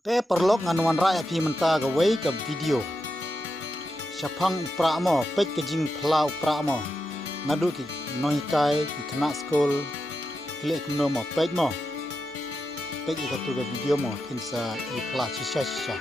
Te perlok nganuan rakyat pi menta gawai ke video. Syapang upra mo pek ke jing pla upra mo. Ngadu ki noikai ki kena skol klik no mo pek mo. Pek ika tu ke video mo kinsa i pla shisha shisha.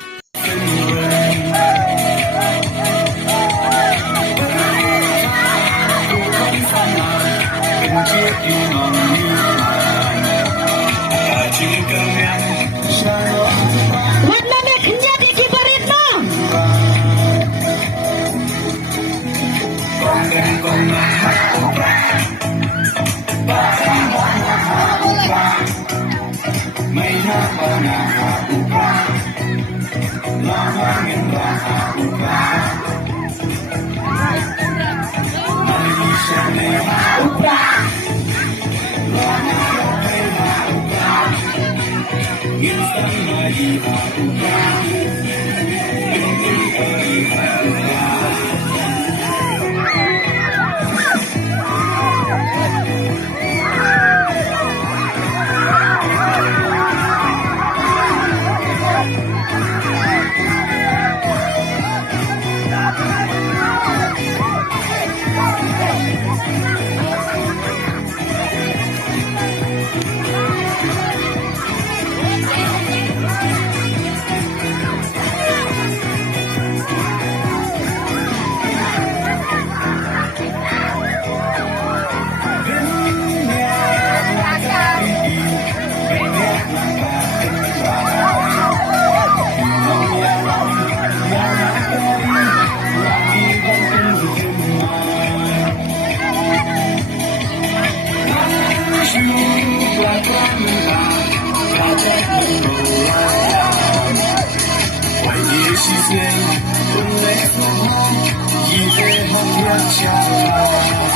Hãy subscribe cho kênh Ghiền Mì Gõ để không bỏ lỡ những video hấp dẫn.